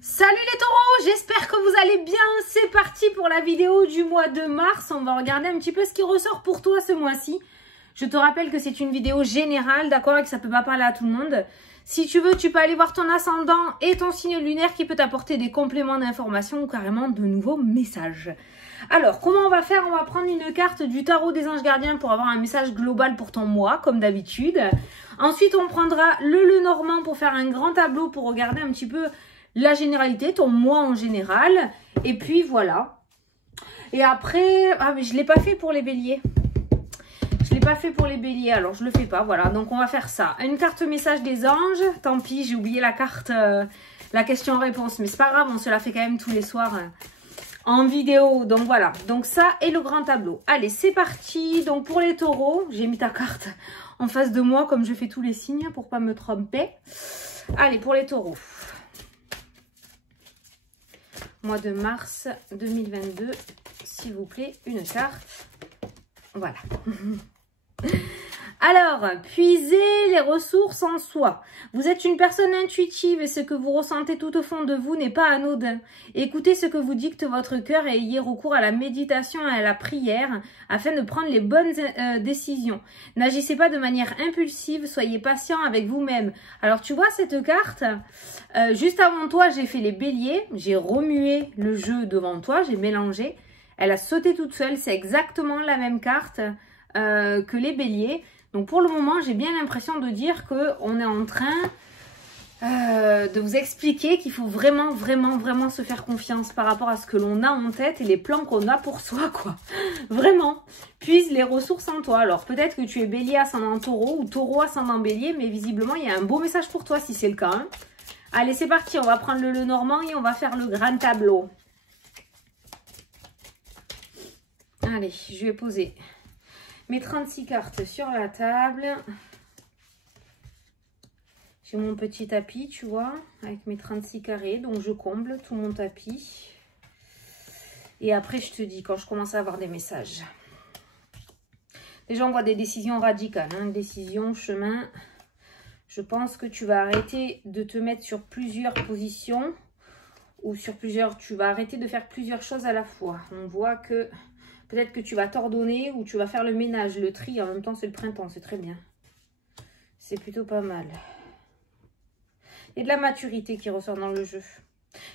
Salut les taureaux, j'espère que vous allez bien. C'est parti pour la vidéo du mois de mars. On va regarder un petit peu ce qui ressort pour toi ce mois-ci. Je te rappelle que c'est une vidéo générale, d'accord, et que ça peut pas parler à tout le monde. Si tu veux, tu peux aller voir ton ascendant et ton signe lunaire qui peut t'apporter des compléments d'information ou carrément de nouveaux messages. Alors, comment on va faire? On va prendre une carte du tarot des anges gardiens pour avoir un message global pour ton mois, comme d'habitude. Ensuite, on prendra le Lenormand pour faire un grand tableau pour regarder un petit peu la généralité, ton mois en général. Et puis, voilà. Et après, ah mais je ne l'ai pas fait pour les béliers. Je ne l'ai pas fait pour les béliers, alors je ne le fais pas, voilà. Donc, on va faire ça. Une carte message des anges. Tant pis, j'ai oublié la carte, la question-réponse. Mais c'est pas grave, on se la fait quand même tous les soirs en vidéo. Donc, voilà. Donc, ça et le grand tableau. Allez, c'est parti. Donc, pour les taureaux, j'ai mis ta carte en face de moi, comme je fais tous les signes, pour pas me tromper. Allez, pour les taureaux. Mois de mars 2022, s'il vous plaît, une carte. Voilà. Alors, puisez les ressources en soi. Vous êtes une personne intuitive et ce que vous ressentez tout au fond de vous n'est pas anodin. Écoutez ce que vous dicte votre cœur et ayez recours à la méditation et à la prière afin de prendre les bonnes décisions. N'agissez pas de manière impulsive, soyez patient avec vous-même. Alors, tu vois cette carte, juste avant toi, j'ai fait les béliers, j'ai remué le jeu devant toi, j'ai mélangé. Elle a sauté toute seule, c'est exactement la même carte que les béliers. Donc pour le moment, j'ai bien l'impression de dire qu'on est en train de vous expliquer qu'il faut vraiment se faire confiance par rapport à ce que l'on a en tête et les plans qu'on a pour soi, quoi. Vraiment. Puise les ressources en toi. Alors peut-être que tu es bélier ascendant taureau ou taureau ascendant bélier, mais visiblement, il y a un beau message pour toi si c'est le cas. Hein. Allez, c'est parti. On va prendre le Lenormand et on va faire le grand tableau. Allez, je vais poser mes 36 cartes sur la table. J'ai mon petit tapis, tu vois, avec mes 36 carrés. Donc, je comble tout mon tapis. Et après, je te dis quand je commence à avoir des messages. Déjà, on voit des décisions radicales. Hein, décision, chemin. Je pense que tu vas arrêter de te mettre sur plusieurs positions. Ou sur plusieurs... Tu vas arrêter de faire plusieurs choses à la fois. On voit que... Peut-être que tu vas t'ordonner ou tu vas faire le ménage, le tri. En même temps, c'est le printemps, c'est très bien. C'est plutôt pas mal. Il y a de la maturité qui ressort dans le jeu.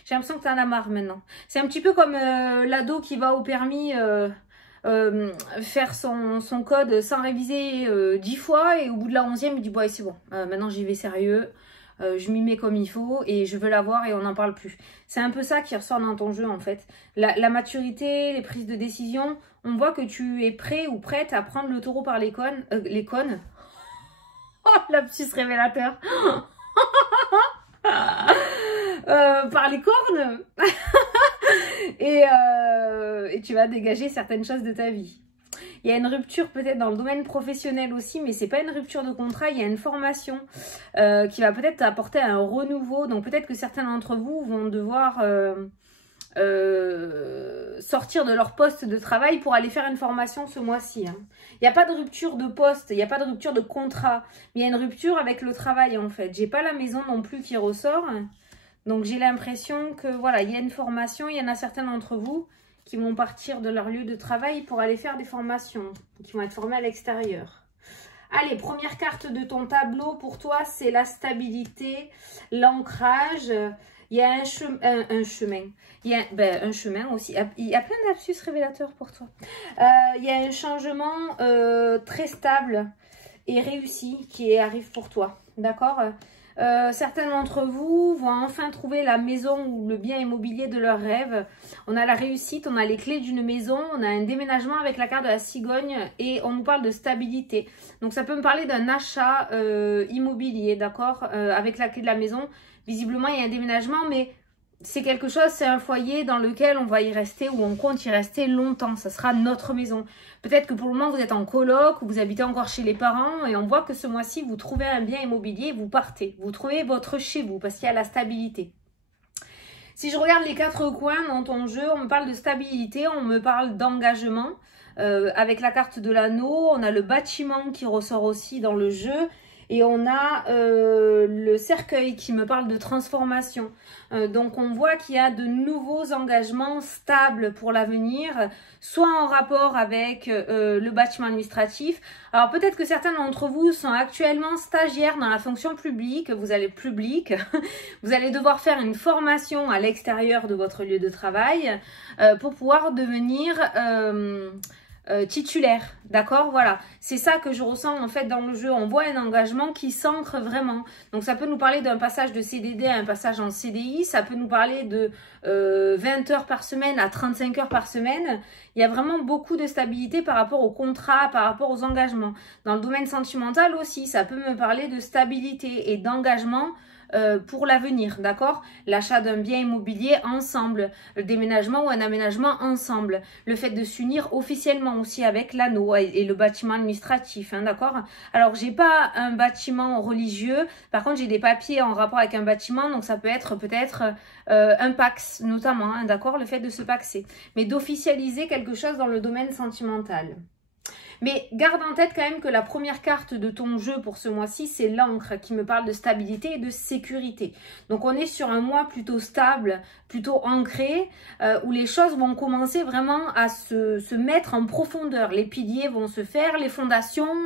J'ai l'impression que tu en as marre maintenant. C'est un petit peu comme l'ado qui va au permis faire son code sans réviser 10 fois. Et au bout de la 11e, il dit, bon, c'est bon, maintenant j'y vais sérieux. Je m'y mets comme il faut et je veux l'avoir et on n'en parle plus. C'est un peu ça qui ressort dans ton jeu en fait. La maturité, les prises de décision, on voit que tu es prêt ou prête à prendre le taureau par les cônes. Oh, lapsus révélateur. Par les cornes. et tu vas dégager certaines choses de ta vie. Il y a une rupture peut-être dans le domaine professionnel aussi, mais c'est pas une rupture de contrat, il y a une formation qui va peut-être apporter un renouveau. Donc peut-être que certains d'entre vous vont devoir sortir de leur poste de travail pour aller faire une formation ce mois-ci. Hein. Il n'y a pas de rupture de poste, il n'y a pas de rupture de contrat, mais il y a une rupture avec le travail en fait. J'ai pas la maison non plus qui ressort, donc j'ai l'impression que voilà, il y a une formation, il y en a certains d'entre vous qui vont partir de leur lieu de travail pour aller faire des formations, qui vont être formés à l'extérieur. Allez, première carte de ton tableau pour toi, c'est la stabilité, l'ancrage. Il y a un chemin. Il y a un chemin aussi. Il y a plein d'absus révélateurs pour toi. Il y a un changement très stable et réussi qui arrive pour toi. D'accord ? Certains d'entre vous vont enfin trouver la maison ou le bien immobilier de leur rêve. On a la réussite, on a les clés d'une maison, on a un déménagement avec la carte de la cigogne et on nous parle de stabilité. Donc ça peut me parler d'un achat immobilier, d'accord, avec la clé de la maison. Visiblement, il y a un déménagement, mais c'est quelque chose, c'est un foyer dans lequel on va y rester ou on compte y rester longtemps. Ça sera notre maison. Peut-être que pour le moment, vous êtes en coloc ou vous habitez encore chez les parents et on voit que ce mois-ci, vous trouvez un bien immobilier et vous partez. Vous trouvez votre chez vous parce qu'il y a la stabilité. Si je regarde les quatre coins dans ton jeu, on me parle de stabilité, on me parle d'engagement. Avec la carte de l'anneau, on a le bâtiment qui ressort aussi dans le jeu. et on a le cercueil qui me parle de transformation. Donc on voit qu'il y a de nouveaux engagements stables pour l'avenir, soit en rapport avec le bâtiment administratif. Alors peut-être que certains d'entre vous sont actuellement stagiaires dans la fonction publique, vous allez devoir faire une formation à l'extérieur de votre lieu de travail pour pouvoir devenir titulaire, d'accord, voilà, c'est ça que je ressens en fait dans le jeu. On voit un engagement qui s'ancre vraiment, donc ça peut nous parler d'un passage de CDD à un passage en CDI, ça peut nous parler de 20 heures par semaine à 35 heures par semaine. Il y a vraiment beaucoup de stabilité par rapport au contrat, par rapport aux engagements. Dans le domaine sentimental aussi, ça peut me parler de stabilité et d'engagement pour l'avenir, d'accord? L'achat d'un bien immobilier ensemble, le déménagement ou un aménagement ensemble, le fait de s'unir officiellement aussi avec l'anneau et le bâtiment administratif, hein, d'accord? Alors, j'ai pas un bâtiment religieux, par contre, j'ai des papiers en rapport avec un bâtiment, donc ça peut être peut-être un pax, notamment, hein, d'accord? Le fait de se paxer, mais d'officialiser quelque chose dans le domaine sentimental. Mais garde en tête quand même que la première carte de ton jeu pour ce mois-ci, c'est l'encre qui me parle de stabilité et de sécurité. Donc on est sur un mois plutôt stable, plutôt ancré, où les choses vont commencer vraiment à se mettre en profondeur. Les piliers vont se faire, les fondations...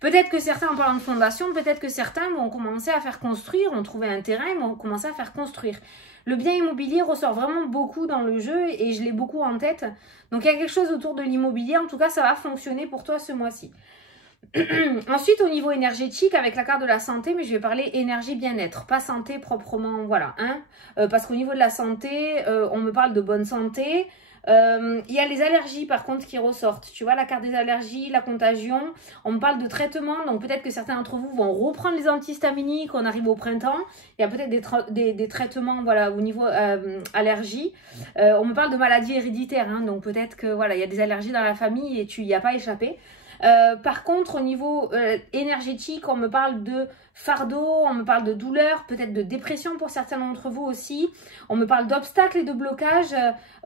peut-être que certains, en parlant de fondation, peut-être que certains vont commencer à faire construire, ont trouvé un terrain, ils vont commencer à faire construire. Le bien immobilier ressort vraiment beaucoup dans le jeu et je l'ai beaucoup en tête. Donc, il y a quelque chose autour de l'immobilier. En tout cas, ça va fonctionner pour toi ce mois-ci. Ensuite, au niveau énergétique, avec la carte de la santé, mais je vais parler énergie bien-être, pas santé proprement, voilà. Hein, parce qu'au niveau de la santé, on me parle de bonne santé. Il y a les allergies par contre qui ressortent, tu vois, la carte des allergies, la contagion, on me parle de traitement, donc peut-être que certains d'entre vous vont reprendre les antihistaminiques, on arrive au printemps, il y a peut-être des traitements, voilà, au niveau allergie, on me parle de maladies héréditaires, hein, donc peut-être que voilà, il y a des allergies dans la famille et tu n'y as pas échappé. Par contre, au niveau énergétique, on me parle de fardeau, on me parle de douleur, peut-être de dépression pour certains d'entre vous aussi. On me parle d'obstacles et de blocages.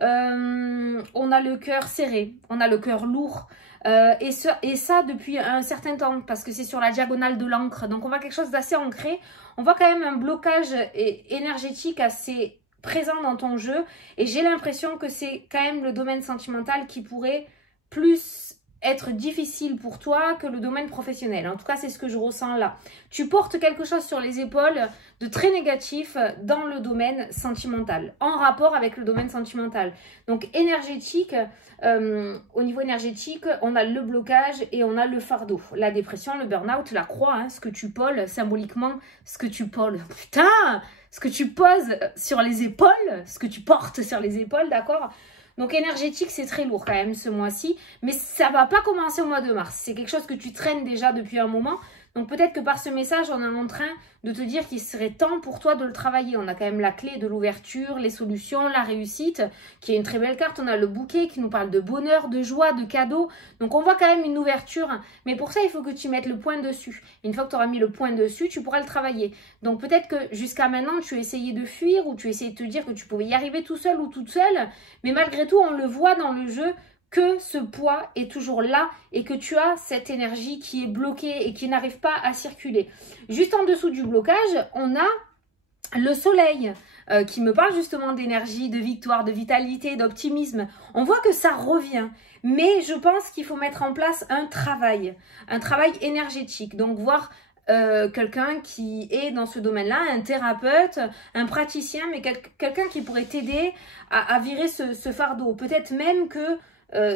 On a le cœur serré, on a le cœur lourd. Et ça depuis un certain temps, parce que c'est sur la diagonale de l'encre. Donc on voit quelque chose d'assez ancré. On voit quand même un blocage énergétique assez présent dans ton jeu. Et j'ai l'impression que c'est quand même le domaine sentimental qui pourrait plus être difficile pour toi que le domaine professionnel. En tout cas, c'est ce que je ressens là. Tu portes quelque chose sur les épaules de très négatif dans le domaine sentimental, en rapport avec le domaine sentimental. Donc, énergétique, au niveau énergétique, on a le blocage et on a le fardeau. La dépression, le burn-out, la croix, hein, ce que tu pôles, symboliquement, ce que tu pôles. Putain, ce que tu poses sur les épaules, ce que tu portes sur les épaules, d'accord ? Donc énergétique, c'est très lourd quand même ce mois-ci. Mais ça ne va pas commencer au mois de mars. C'est quelque chose que tu traînes déjà depuis un moment. Donc peut-être que par ce message, on est en train de te dire qu'il serait temps pour toi de le travailler. On a quand même la clé de l'ouverture, les solutions, la réussite, qui est une très belle carte. On a le bouquet qui nous parle de bonheur, de joie, de cadeaux. Donc on voit quand même une ouverture. Mais pour ça, il faut que tu mettes le point dessus. Une fois que tu auras mis le point dessus, tu pourras le travailler. Donc peut-être que jusqu'à maintenant, tu as essayé de fuir ou tu as essayé de te dire que tu pouvais y arriver tout seul ou toute seule. Mais malgré tout, on le voit dans le jeu que ce poids est toujours là et que tu as cette énergie qui est bloquée et qui n'arrive pas à circuler. Juste en dessous du blocage, on a le soleil qui me parle justement d'énergie, de victoire, de vitalité, d'optimisme. On voit que ça revient, mais je pense qu'il faut mettre en place un travail énergétique. Donc voir quelqu'un qui est dans ce domaine-là, un thérapeute, un praticien, mais quelqu'un qui pourrait t'aider à virer ce fardeau. Peut-être même que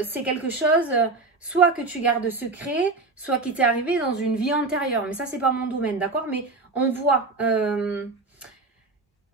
c'est quelque chose, soit que tu gardes secret, soit qui t'est arrivé dans une vie antérieure. Mais ça, c'est pas mon domaine, d'accord? Mais on voit... il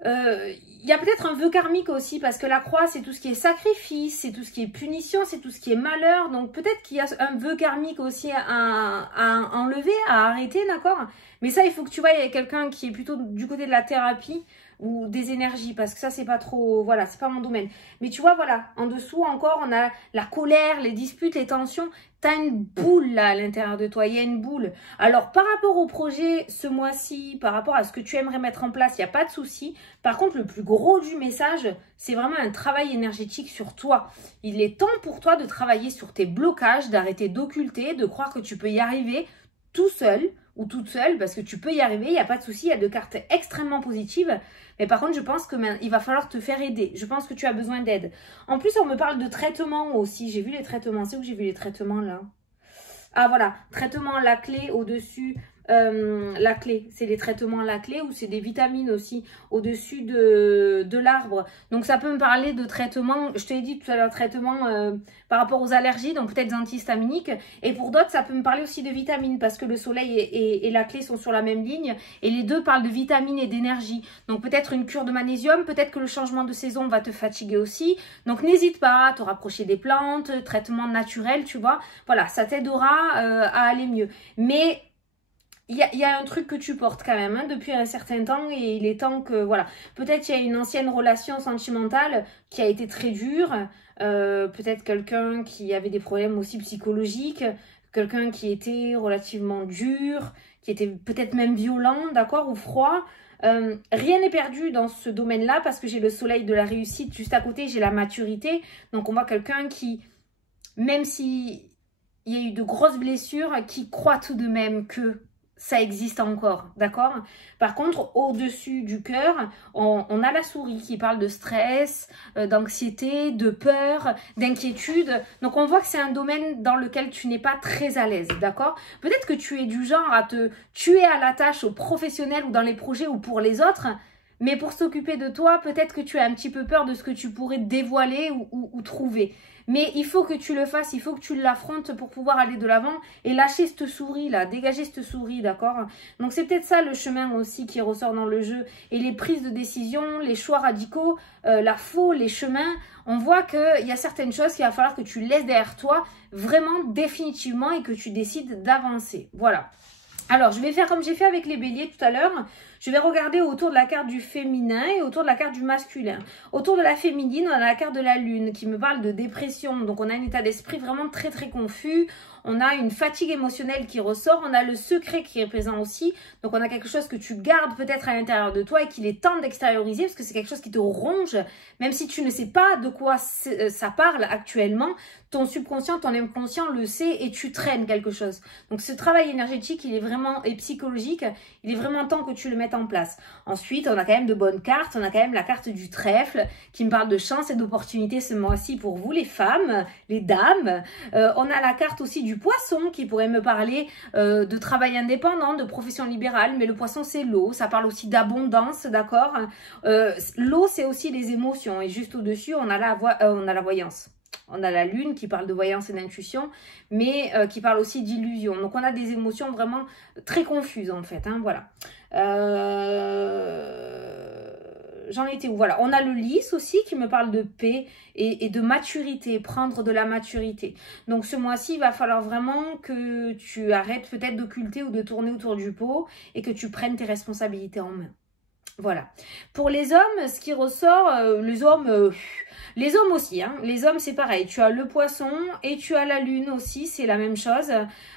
y a peut-être un vœu karmique aussi, parce que la croix, c'est tout ce qui est sacrifice, c'est tout ce qui est punition, c'est tout ce qui est malheur. Donc peut-être qu'il y a un vœu karmique aussi à enlever, à arrêter, d'accord? Mais ça, il faut que tu vois, il y a quelqu'un qui est plutôt du côté de la thérapie ou des énergies, parce que ça, c'est pas trop... Voilà, c'est pas mon domaine. Mais tu vois, voilà, en dessous encore, on a la colère, les disputes, les tensions. T'as une boule là à l'intérieur de toi, il y a une boule. Alors, par rapport au projet ce mois-ci, par rapport à ce que tu aimerais mettre en place, il n'y a pas de souci. Par contre, le plus gros du message, c'est vraiment un travail énergétique sur toi. Il est temps pour toi de travailler sur tes blocages, d'arrêter d'occulter, de croire que tu peux y arriver tout seul ou toute seule, parce que tu peux y arriver, il n'y a pas de souci, il y a 2 cartes extrêmement positives. Mais par contre, je pense qu'il va falloir te faire aider. Je pense que tu as besoin d'aide. En plus, on me parle de traitement aussi. J'ai vu les traitements. C'est où j'ai vu les traitements là? Ah voilà, traitement la clé au-dessus. La clé, c'est les traitements la clé ou c'est des vitamines aussi au-dessus de l'arbre. Donc ça peut me parler de traitement, je te l'ai dit tout à l'heure, traitement par rapport aux allergies, donc peut-être antihistaminiques. Et pour d'autres, ça peut me parler aussi de vitamines parce que le soleil et la clé sont sur la même ligne et les deux parlent de vitamines et d'énergie. Donc peut-être une cure de magnésium, peut-être que le changement de saison va te fatiguer aussi. Donc n'hésite pas à te rapprocher des plantes, traitement naturel, tu vois. Voilà, ça t'aidera à aller mieux. Mais il y a un truc que tu portes quand même depuis un certain temps et il est temps que, voilà, peut-être il y a une ancienne relation sentimentale qui a été très dure, peut-être quelqu'un qui avait des problèmes aussi psychologiques, quelqu'un qui était relativement dur, qui était peut-être même violent, d'accord, ou froid. Rien n'est perdu dans ce domaine-là parce que j'ai le soleil de la réussite juste à côté, j'ai la maturité. Donc on voit quelqu'un qui, même si il y a eu de grosses blessures, qui croit tout de même que ça existe encore, d'accord? Par contre, au-dessus du cœur, on a la souris qui parle de stress, d'anxiété, de peur, d'inquiétude. Donc, on voit que c'est un domaine dans lequel tu n'es pas très à l'aise, d'accord? Peut-être que tu es du genre à te tuer à la tâche, au professionnel ou dans les projets ou pour les autres, mais pour s'occuper de toi, peut-être que tu as un petit peu peur de ce que tu pourrais dévoiler ou trouver. Mais il faut que tu le fasses, il faut que tu l'affrontes pour pouvoir aller de l'avant et lâcher cette souris là, dégager cette souris, d'accord? Donc c'est peut-être ça le chemin aussi qui ressort dans le jeu. Et les prises de décision, les choix radicaux, la faux, les chemins, on voit qu'il y a certaines choses qu'il va falloir que tu laisses derrière toi vraiment définitivement et que tu décides d'avancer. Voilà. Alors, je vais faire comme j'ai fait avec les béliers tout à l'heure. Je vais regarder autour de la carte du féminin et autour de la carte du masculin. Autour de la féminine, on a la carte de la lune qui me parle de dépression. Donc, on a un état d'esprit vraiment très, très confus. On a une fatigue émotionnelle qui ressort. On a le secret qui est présent aussi. Donc, on a quelque chose que tu gardes peut-être à l'intérieur de toi et qu'il est temps d'extérioriser parce que c'est quelque chose qui te ronge. Même si tu ne sais pas de quoi ça parle actuellement, ton subconscient, ton inconscient le sait et tu traînes quelque chose. Donc, ce travail énergétique, il est vraiment, et psychologique, il est vraiment temps que tu le mettes en place. Ensuite, on a quand même de bonnes cartes. On a quand même la carte du trèfle qui me parle de chance et d'opportunités ce mois-ci pour vous, les femmes, les dames. On a la carte aussi du poisson qui pourrait me parler de travail indépendant, de profession libérale. Mais le poisson, c'est l'eau. Ça parle aussi d'abondance, d'accord? L'eau, c'est aussi les émotions. Et juste au-dessus, on a la voyance. On a la lune qui parle de voyance et d'intuition, mais qui parle aussi d'illusion. Donc, on a des émotions vraiment très confuses, en fait. Hein, voilà. J'en étais où? Voilà. On a le lys aussi qui me parle de paix et de maturité, prendre de la maturité. Donc, ce mois-ci, il va falloir vraiment que tu arrêtes peut-être d'occulter ou de tourner autour du pot et que tu prennes tes responsabilités en main. Voilà. Pour les hommes, ce qui ressort, les hommes aussi, hein. Les hommes, c'est pareil. Tu as le poisson et tu as la lune aussi, c'est la même chose.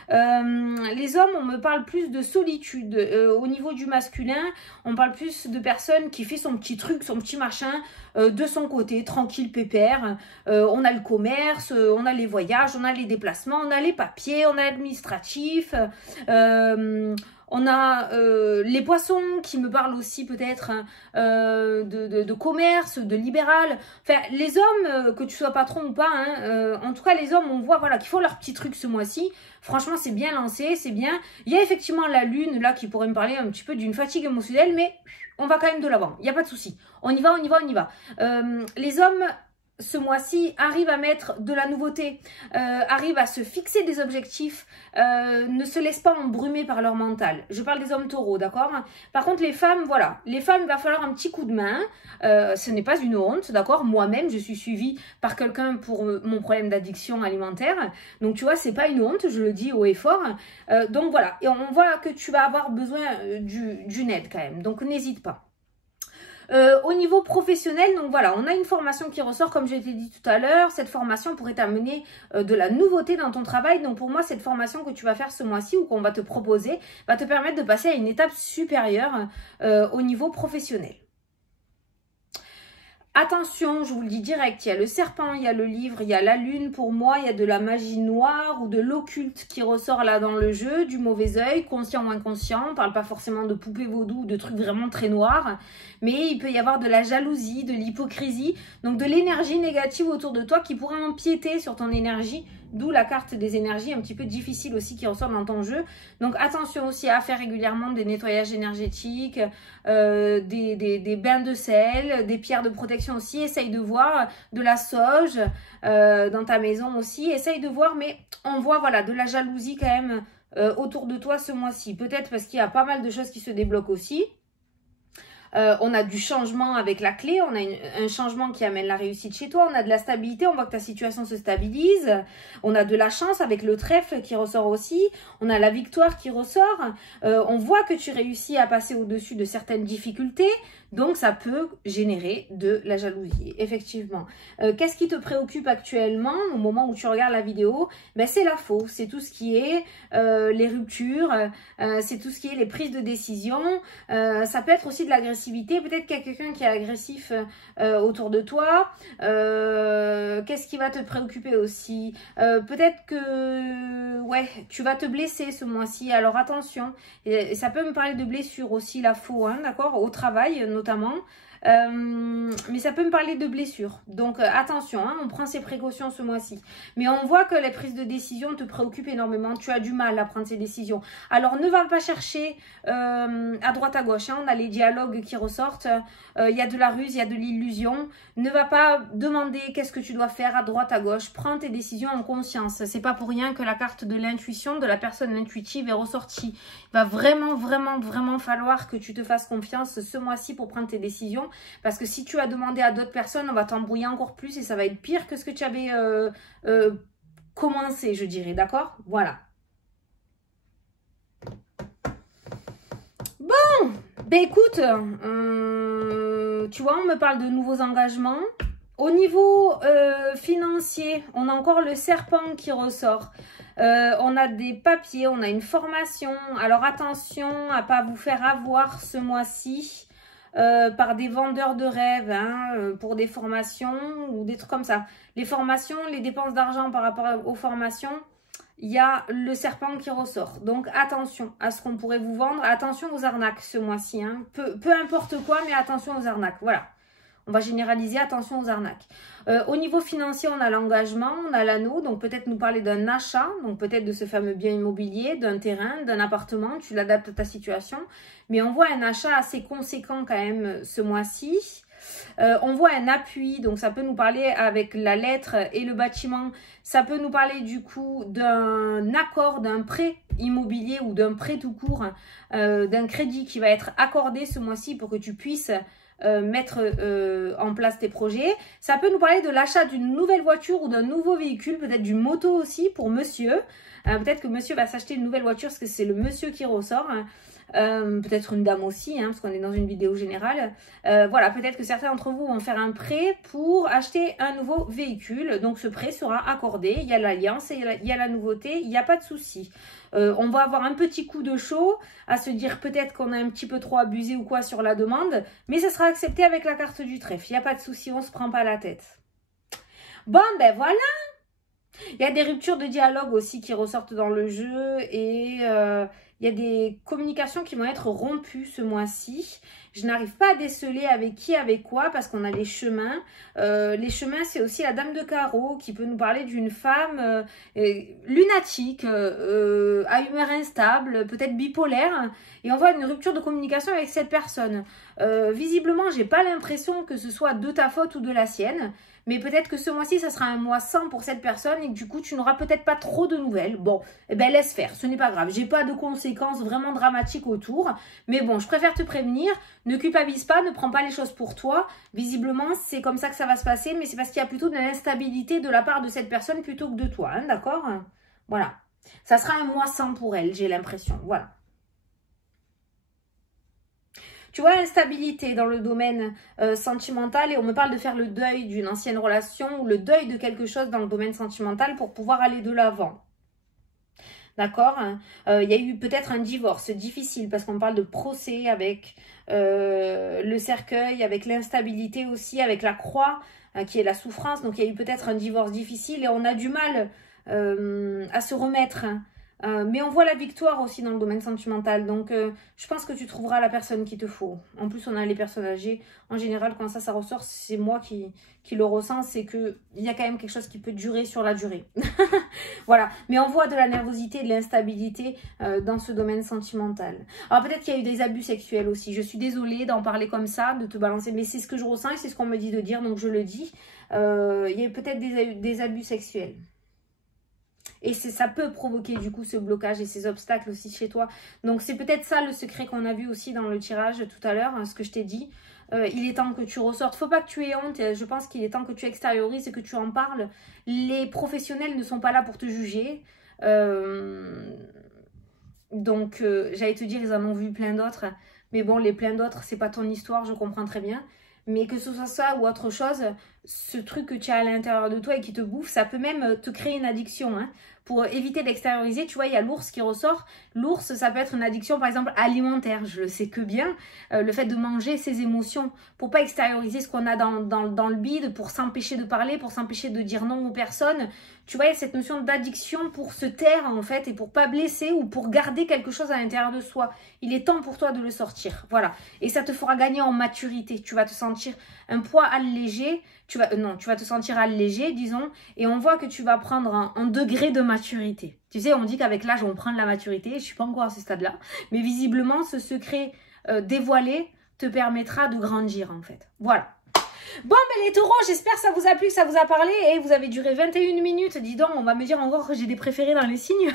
Les hommes, on me parle plus de solitude. Au niveau du masculin, on parle plus de personnes qui fait son petit truc, son petit machin, de son côté, tranquille, pépère. On a le commerce, on a les voyages, on a les déplacements, on a les papiers, on a l'administratif. On a les poissons qui me parlent aussi peut-être de commerce, de libéral. Enfin, les hommes, que tu sois patron ou pas, hein, en tout cas les hommes, on voit voilà, qu'ils font leur petit truc ce mois-ci. Franchement, c'est bien lancé, c'est bien. Il y a effectivement la lune là qui pourrait me parler un petit peu d'une fatigue émotionnelle, mais on va quand même de l'avant. Il n'y a pas de souci. On y va, on y va, on y va. Les hommes, ce mois-ci, arrive à mettre de la nouveauté, arrive à se fixer des objectifs, ne se laisse pas embrumer par leur mental. Je parle des hommes taureaux, d'accord? Par contre, les femmes, voilà. Les femmes, il va falloir un petit coup de main. Ce n'est pas une honte, d'accord? Moi-même, je suis suivie par quelqu'un pour mon problème d'addiction alimentaire. Donc, tu vois, c'est pas une honte, je le dis haut et fort. Donc, voilà. Et on voit que tu vas avoir besoin d'une aide quand même. Donc, n'hésite pas. Au niveau professionnel, donc voilà, on a une formation qui ressort comme je t'ai dit tout à l'heure. Cette formation pourrait t'amener de la nouveauté dans ton travail. Donc pour moi, cette formation que tu vas faire ce mois-ci ou qu'on va te proposer va te permettre de passer à une étape supérieure au niveau professionnel. Attention, je vous le dis direct, il y a le serpent, il y a le livre, il y a la lune. Pour moi, il y a de la magie noire ou de l'occulte qui ressort là dans le jeu, du mauvais œil, conscient ou inconscient. On ne parle pas forcément de poupées vaudou ou de trucs vraiment très noirs, mais il peut y avoir de la jalousie, de l'hypocrisie, donc de l'énergie négative autour de toi qui pourrait empiéter sur ton énergie, d'où la carte des énergies un petit peu difficile aussi qui ressort dans ton jeu. Donc attention aussi à faire régulièrement des nettoyages énergétiques, des bains de sel, des pierres de protection aussi. Essaye de voir de la sauge dans ta maison aussi. Essaye de voir, mais on voit voilà de la jalousie quand même autour de toi ce mois-ci. Peut-être parce qu'il y a pas mal de choses qui se débloquent aussi. On a du changement avec la clé, on a un changement qui amène la réussite chez toi, on a de la stabilité, on voit que ta situation se stabilise, on a de la chance avec le trèfle qui ressort aussi, on a la victoire qui ressort, on voit que tu réussis à passer au-dessus de certaines difficultés, donc ça peut générer de la jalousie, effectivement. Qu'est-ce qui te préoccupe actuellement au moment où tu regardes la vidéo? Ben, c'est la faux, c'est tout ce qui est les ruptures, c'est tout ce qui est les prises de décision, ça peut être aussi de l'agressivité. Peut-être qu'il y a quelqu'un qui est agressif autour de toi. Qu'est-ce qui va te préoccuper aussi? Peut-être que ouais, tu vas te blesser ce mois-ci. Alors attention. Et ça peut me parler de blessure aussi, la faux, hein, d'accord? Au travail notamment. Mais ça peut me parler de blessures. Donc attention, hein, on prend ses précautions ce mois-ci. Mais on voit que les prises de décision te préoccupent énormément. Tu as du mal à prendre ces décisions. Alors ne va pas chercher à droite à gauche. Hein, on a les dialogues qui ressortent. Il y a de la ruse, il y a de l'illusion. Ne va pas demander qu'est-ce que tu dois faire à droite à gauche. Prends tes décisions en conscience. C'est pas pour rien que la carte de l'intuition, de la personne intuitive est ressortie. Il va vraiment falloir que tu te fasses confiance ce mois-ci pour prendre tes décisions. Parce que si tu as demandé à d'autres personnes, on va t'embrouiller encore plus et ça va être pire que ce que tu avais commencé, je dirais, d'accord? Voilà. Bon, ben écoute, tu vois, on me parle de nouveaux engagements. Au niveau financier, on a encore le serpent qui ressort. On a des papiers, on a une formation. Alors attention à ne pas vous faire avoir ce mois-ci. Par des vendeurs de rêves, hein, pour des formations ou des trucs comme ça. Les formations, les dépenses d'argent par rapport aux formations, il y a le serpent qui ressort. Donc attention à ce qu'on pourrait vous vendre. Attention aux arnaques ce mois-ci. Hein. Peu importe quoi, mais attention aux arnaques. Voilà. On va généraliser, attention aux arnaques. Au niveau financier, on a l'engagement, on a l'anneau, donc peut-être nous parler d'un achat, donc peut-être de ce fameux bien immobilier, d'un terrain, d'un appartement, tu l'adaptes à ta situation. Mais on voit un achat assez conséquent quand même ce mois-ci. On voit un appui, donc ça peut nous parler avec la lettre et le bâtiment. Ça peut nous parler du coup d'un accord, d'un prêt immobilier ou d'un prêt tout court, d'un crédit qui va être accordé ce mois-ci pour que tu puisses mettre en place tes projets. Ça peut nous parler de l'achat d'une nouvelle voiture ou d'un nouveau véhicule, peut-être du moto aussi pour monsieur. Peut-être que monsieur va s'acheter une nouvelle voiture parce que c'est le monsieur qui ressort. Peut-être une dame aussi, hein, parce qu'on est dans une vidéo générale. Voilà, peut-être que certains d'entre vous vont faire un prêt pour acheter un nouveau véhicule. Donc ce prêt sera accordé. Il y a l'alliance, il y a la nouveauté, il n'y a pas de souci. On va avoir un petit coup de chaud à se dire peut-être qu'on a un petit peu trop abusé ou quoi sur la demande, mais ça sera accepté avec la carte du trèfle. Il n'y a pas de souci, on ne se prend pas la tête. Bon, ben voilà. Il y a des ruptures de dialogue aussi qui ressortent dans le jeu et il y a des communications qui vont être rompues ce mois-ci. Je n'arrive pas à déceler avec qui, avec quoi, parce qu'on a les chemins. Les chemins, c'est aussi la dame de carreau qui peut nous parler d'une femme lunatique, à humeur instable, peut-être bipolaire. Et on voit une rupture de communication avec cette personne. Visiblement, j'ai pas l'impression que ce soit de ta faute ou de la sienne. Mais peut-être que ce mois-ci, ça sera un mois sans pour cette personne et que du coup, tu n'auras peut-être pas trop de nouvelles. Bon, eh ben laisse faire, ce n'est pas grave. J'ai pas de conséquences vraiment dramatiques autour. Mais bon, je préfère te prévenir. Ne culpabilise pas, ne prends pas les choses pour toi. Visiblement, c'est comme ça que ça va se passer. Mais c'est parce qu'il y a plutôt de l'instabilité de la part de cette personne plutôt que de toi. Hein, d'accord? Voilà. Ça sera un mois sans pour elle, j'ai l'impression. Voilà. Tu vois, instabilité dans le domaine sentimental et on me parle de faire le deuil d'une ancienne relation ou le deuil de quelque chose dans le domaine sentimental pour pouvoir aller de l'avant. d'accord? Il y a eu peut-être un divorce difficile parce qu'on parle de procès avec le cercueil, avec l'instabilité aussi, avec la croix qui est la souffrance. Donc il y a eu peut-être un divorce difficile et on a du mal à se remettre. Mais on voit la victoire aussi dans le domaine sentimental. Donc je pense que tu trouveras la personne qu'il te faut. En plus on a les personnes âgées. En général quand ça ressort, c'est moi qui le ressens. C'est qu'il y a quand même quelque chose qui peut durer sur la durée. Voilà. Mais on voit de la nervosité, de l'instabilité dans ce domaine sentimental. Alors peut-être qu'il y a eu des abus sexuels aussi. Je suis désolée d'en parler comme ça, de te balancer. Mais c'est ce que je ressens et c'est ce qu'on me dit de dire. Donc je le dis. Il y a eu peut-être des abus sexuels. Et ça peut provoquer du coup ce blocage et ces obstacles aussi chez toi. Donc c'est peut-être ça le secret qu'on a vu aussi dans le tirage tout à l'heure, hein, ce que je t'ai dit. Il est temps que tu ressortes. Faut pas que tu aies honte. Je pense qu'il est temps que tu extériorises et que tu en parles. Les professionnels ne sont pas là pour te juger. Donc j'allais te dire, ils en ont vu plein d'autres. Mais bon, les plein d'autres, c'est pas ton histoire, je comprends très bien. Mais que ce soit ça ou autre chose, ce truc que tu as à l'intérieur de toi et qui te bouffe, ça peut même te créer une addiction. Hein. Pour éviter d'extérioriser, tu vois, il y a l'ours qui ressort. L'ours, ça peut être une addiction, par exemple, alimentaire. Je le sais que bien. Le fait de manger ses émotions pour pas extérioriser ce qu'on a dans le bide, pour s'empêcher de parler, pour s'empêcher de dire non aux personnes. Tu vois, il y a cette notion d'addiction pour se taire, en fait, et pour pas blesser ou pour garder quelque chose à l'intérieur de soi. Il est temps pour toi de le sortir. Voilà. Et ça te fera gagner en maturité. Tu vas te sentir un poids allégé. Tu vas te sentir allégé, disons, et on voit que tu vas prendre un degré de maturité. Tu sais, on dit qu'avec l'âge, on prend de la maturité. Je ne suis pas encore à ce stade-là. Mais visiblement, ce secret dévoilé te permettra de grandir, en fait. Voilà. Bon, mais les taureaux, j'espère que ça vous a plu, que ça vous a parlé. Et vous avez duré 21 minutes. Dis donc, on va me dire encore que j'ai des préférés dans les signes.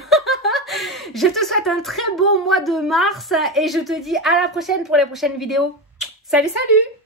Je te souhaite un très beau mois de mars. Et je te dis à la prochaine pour les prochaines vidéos. Salut, salut!